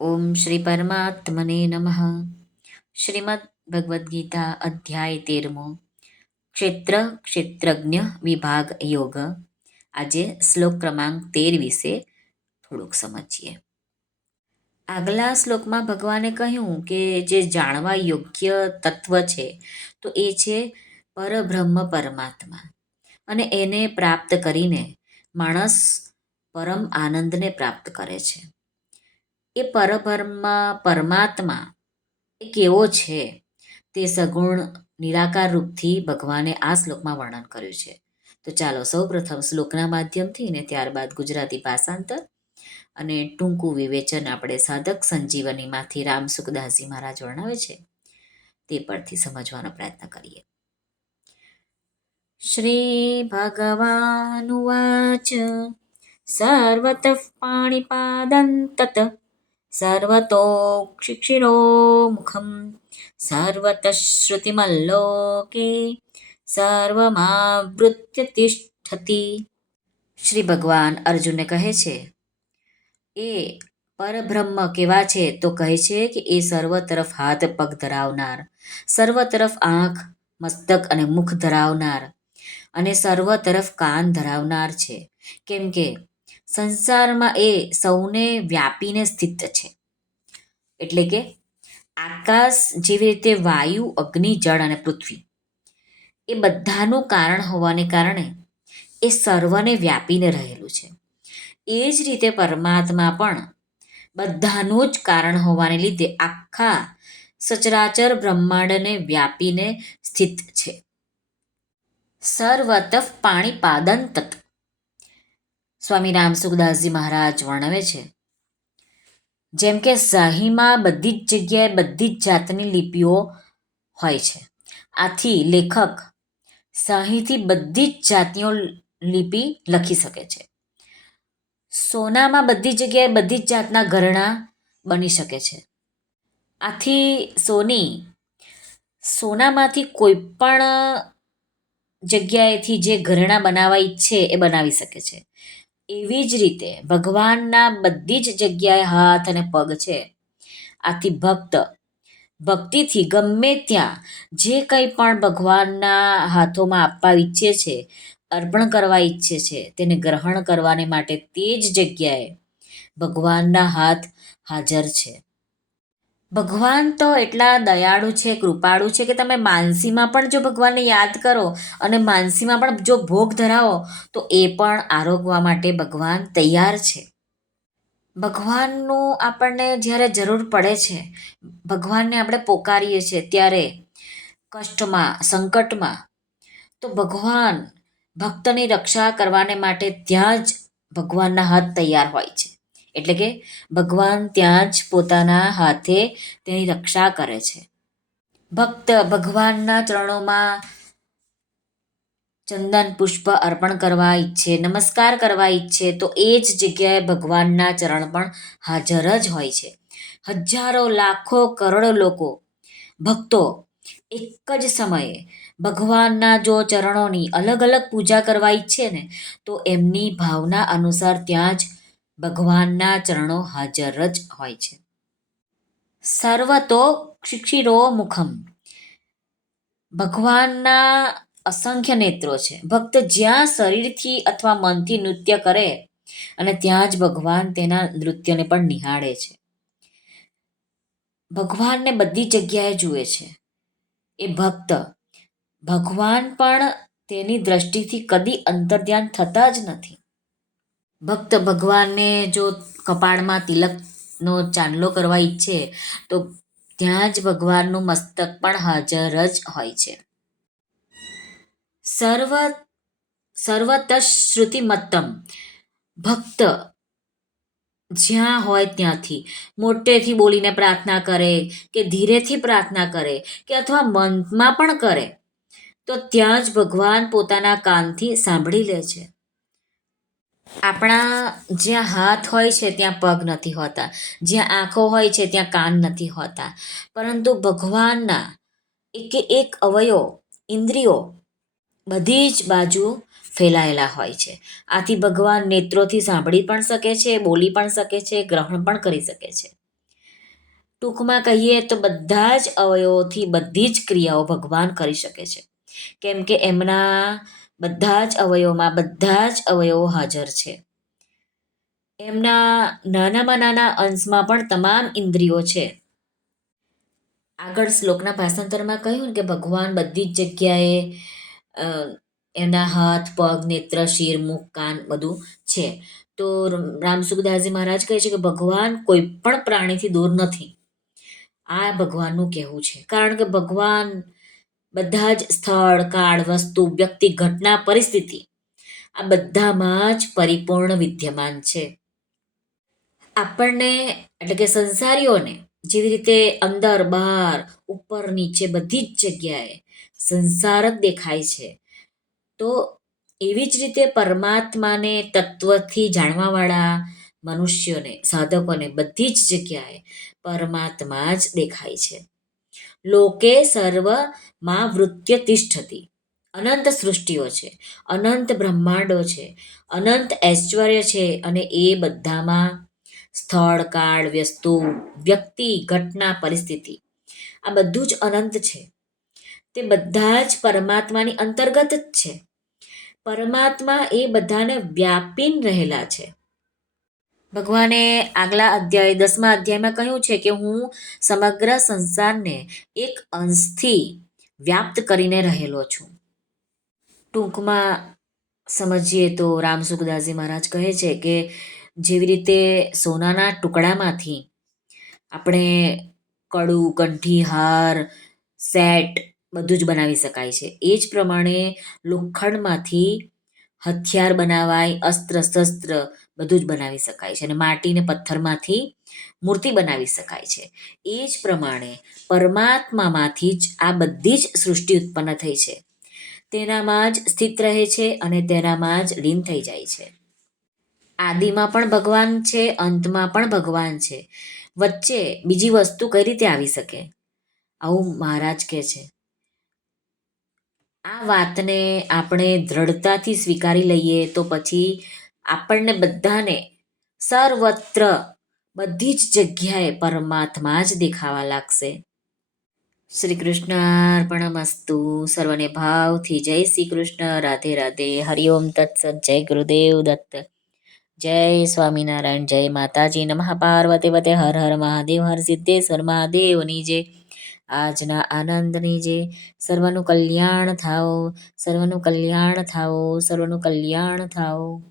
ઓમ શ્રી પરમાત્મને નમઃ. શ્રીમદ ભગવદ્ ગીતા અધ્યાય 13મો. ક્ષેત્ર ક્ષેત્રજ્ઞ વિભાગ યોગ. આજે શ્લોક ક્રમાંક 13 વિશે થોડુંક સમજીએ. આગલા શ્લોકમાં ભગવાને કહ્યું કે જે જાણવા યોગ્ય તત્વ છે તો એ છે પરબ્રહ્મ પરમાત્મા, અને એને પ્રાપ્ત કરીને માણસ પરમ આનંદને પ્રાપ્ત કરે છે. એ પરબ્રહ્મ પરમાત્મા એ કેવો છે તે સગુણ નિરાકાર રૂપથી ભગવાને આ શ્લોકમાં વર્ણન કર્યું છે. તો ચાલો સૌ પ્રથમ શ્લોકના માધ્યમથી ને ત્યારબાદ ગુજરાતી ભાષાંતર અને ટૂંકું વિવેચન આપણે સાધક સંજીવનીમાંથી રામ સુખદાસજી મહારાજ વર્ણવે છે તે પરથી સમજવાનો પ્રયત્ન કરીએ. શ્રી ભગવાનુવાચ સર્વતઃ પાણીપાદં તત સર્વતોક્ષિક્ષિરો મુખમ સર્વતઃ શ્રુતિમલ્લોકે સર્વમાવૃત્ય તિષ્ઠતિ. શ્રી ભગવાન અર્જુનને કહે છે એ પરબ્રહ્મ કેવા છે તો કહે છે કે એ સર્વ તરફ હાથ પગ ધરાવનાર, સર્વ તરફ આંખ મસ્તક અને મુખ ધરાવનાર અને સર્વ તરફ કાન ધરાવનાર છે. કેમ કે સંસારમાં એ સૌને વ્યાપીને સ્થિત છે. એટલે કે આકાશ જેવી રીતે વાયુ, અગ્નિ, જળ અને પૃથ્વી એ બધાનું કારણ હોવાને કારણે એ સર્વને વ્યાપીને રહેલું છે. એ જ રીતે પરમાત્મા પણ બધાનું જ કારણ હોવાને લીધે આખા સચરાચર બ્રહ્માંડને વ્યાપીને સ્થિત છે. સર્વતઃ પાણીપાદં તત. સ્વામી રામ સુખદાસજી મહારાજ વર્ણવે છે જેમ કે શાહીમાં બધી જ જગ્યાએ બધી જ જાતની લિપિઓ હોય છે. આથી લેખક શાહીથી બધી જ જાતિઓ લિપિ લખી શકે છે. સોનામાં બધી જગ્યાએ બધી જ જાતના ઘરેણાં બની શકે છે. આથી સોનામાંથી કોઈ પણ જગ્યાએથી જે ઘરેણાં બનાવવા ઈચ્છે એ બનાવી શકે છે. એવી જ રીતે ભગવાનના બધી જ જગ્યાએ હાથ અને પગ છે. આથી ભક્તિથી ગમે ત્યાં જે કંઈ પણ ભગવાનના હાથોમાં આપવા ઈચ્છે છે, અર્પણ કરવા ઈચ્છે છે, તેને ગ્રહણ કરવાને માટે તે જ જગ્યાએ ભગવાનના હાથ હાજર છે. ભગવાન તો એટલા દયાળુ છે, કૃપાળુ છે કે તમે માનસીમાં પણ જો ભગવાનને યાદ કરો અને માનસીમાં પણ જો ભોગ ધરાવો તો એ પણ આરોગવા માટે ભગવાન તૈયાર છે. ભગવાનનું આપણને જ્યારે જરૂર પડે છે, ભગવાનને આપણે પોકારીએ છીએ ત્યારે કષ્ટમાં, સંકટમાં, તો ભગવાન ભક્તની રક્ષા કરવાને માટે ત્યાં જ ભગવાનના હાથ તૈયાર હોય છે. એટલે કે ભગવાન ત્યાં જ પોતાના હાથે તેની રક્ષા કરે છે. ભક્ત ભગવાનના ચરણોમાં ચંદન પુષ્પ અર્પણ કરવા ઈચ્છે, નમસ્કાર કરવા ઈચ્છે તો એ જ જગ્યાએ ભગવાનના ચરણ પણ હાજર જ હોય છે. હજારો, લાખો, કરોડો લોકો ભક્તો એક જ સમયે ભગવાનના જો ચરણોની અલગ અલગ પૂજા કરવા ઈચ્છે ને તો એમની ભાવના અનુસાર ત્યાં જ ભગવાનના ચરણો હાજર જ હોય છે. સર્વતો શિક્ષિરો મુખમ. ભગવાનના અસંખ્ય નેત્રો છે. ભક્ત જ્યાં શરીરથી અથવા મનથી નૃત્ય કરે અને ત્યાં જ ભગવાન તેના નૃત્યને પણ નિહાળે છે. ભગવાનને બધી જગ્યાએ જુએ છે. એ ભક્ત ભગવાન પણ તેની દ્રષ્ટિથી કદી અંતર્ધ્યાન થતા જ નથી. ભક્ત ભગવાનને જો કપાળમાં તિલકનો ચાંદલો કરવા ઈચ્છે તો ત્યાં જ ભગવાનનું મસ્તક પણ હાજર જ હોય છે. સર્વતઃ શ્રુતિમત્તમ. ભક્ત જ્યાં હોય ત્યાંથી મોટેથી બોલીને પ્રાર્થના કરે કે ધીરેથી પ્રાર્થના કરે કે અથવા મનમાં પણ કરે તો ત્યાં જ ભગવાન પોતાના કાનથી સાંભળી લે છે. આપણા જ્યાં હાથ હોય છે ત્યાં પગ નથી હોતા, જ્યાં આંખો હોય છે ત્યાં કાન નથી હોતા, પરંતુ ભગવાનના એક અવયવ, ઇન્દ્રિયો બધી જ બાજુ ફેલાયેલા હોય છે. આથી ભગવાન નેત્રોથી સાંભળી પણ શકે છે, બોલી પણ શકે છે, ગ્રહણ પણ કરી શકે છે. ટૂંકમાં કહીએ તો બધા જ અવયવોથી બધી જ ક્રિયાઓ ભગવાન કરી શકે છે, કેમ કે એમના બધા જ અવયવોમાં બધા જ અવયવો હાજર છે. એમના નાનામાં નાના અંશમાં પણ તમામ ઇન્દ્રિયો છે. આગળ શ્લોકના ભાષાંતરમાં કહ્યું ને કે ભગવાન બધી જ જગ્યાએ અ, એના હાથ પગ નેત્ર શિર મુખ કાન બધું છે. તો રામસુખદાસજી મહારાજ કહે છે કે ભગવાન કોઈ પણ પ્રાણીથી દૂર નથી. આ ભગવાનનું કહેવું છે, કારણ કે ભગવાન બધા જ સ્થળ કાળ વસ્તુ વ્યક્તિ ઘટના પરિસ્થિતિ આ બધામાં જ પરિપૂર્ણ વિદ્યમાન છે. આપણને એટલે કે સંસારીઓને જેવી રીતે અંદર બહાર ઉપર નીચે બધી જ જગ્યાએ સંસાર જ દેખાય છે, તો એવી જ રીતે પરમાત્માને તત્વથી જાણવાવાળા મનુષ્યોને સાધકોને બધી જ જગ્યાએ પરમાત્મા જ દેખાય છે. લોકે સર્વમાં વૃત્ય તિષ્ઠતી. અનંત સૃષ્ટિઓ છે, અનંત બ્રહ્માંડો છે, અનંત ઐશ્વર્ય છે, અને એ બધામાં સ્થળ કાળ વસ્તુ વ્યક્તિ ઘટના પરિસ્થિતિ આ બધું જ અનંત છે. તે બધા જ પરમાત્માની અંતર્ગત જ છે. પરમાત્મા એ બધાને વ્યાપીન રહેલા છે. ભગવાને આગલા અધ્યાય 10મા અધ્યાયમાં કહ્યું છે કે હું સમગ્ર સંસારને એક અંશથી વ્યાપ્ત કરીને રહેલો છું. ટૂંકમાં સમજીએ તો રામસુખદાસજી મહારાજ કહે છે કે જેવી રીતે સોનાના ટુકડામાંથી આપણે કડું કંઠી હાર સેટ બધું જ બનાવી શકાય છે, એ જ પ્રમાણે લોખંડમાંથી હથિયાર બનાવાય અસ્ત્ર શસ્ત્ર બધું જ બનાવી શકાય છે, અને માટી ને પથ્થરમાંથી મૂર્તિ બનાવી શકાય છે. એ જ પ્રમાણે પરમાત્મામાંથી જ આ બધી જ સૃષ્ટિ ઉત્પન્ન થઈ છે. તેનામાં જ સ્થિત રહે છે અને તેનામાં જ લીન થઈ જાય છે. આદિમાં પણ ભગવાન છે, અંતમાં પણ ભગવાન છે. વચ્ચે બીજી વસ્તુ કઈ રીતે આવી શકે? આવું મહારાજ કહે છે. આ વાતને આપણે દ્રઢતાથી સ્વીકારી લઈએ તો પછી આપણને બધાને સર્વત્ર બધી જ જગ્યાએ પરમાત્મા જ દેખાવા લાગશે. શ્રી કૃષ્ણ અર્પણમસ્તુ. સર્વને ભાવથી જય શ્રી કૃષ્ણ. રાધે રાધે. હરિઓમ તત્સત. જય ગુરુદેવ દત્ત. જય સ્વામિનારાયણ. જય માતાજી. નમઃ પાર્વતી વતે. હર હર મહાદેવ. હર સિદ્ધેશ્વર મહાદેવની જય. આજના આનંદની જય. સર્વનું કલ્યાણ થાઓ, સર્વનું કલ્યાણ થાઓ, સર્વનું કલ્યાણ થાઓ.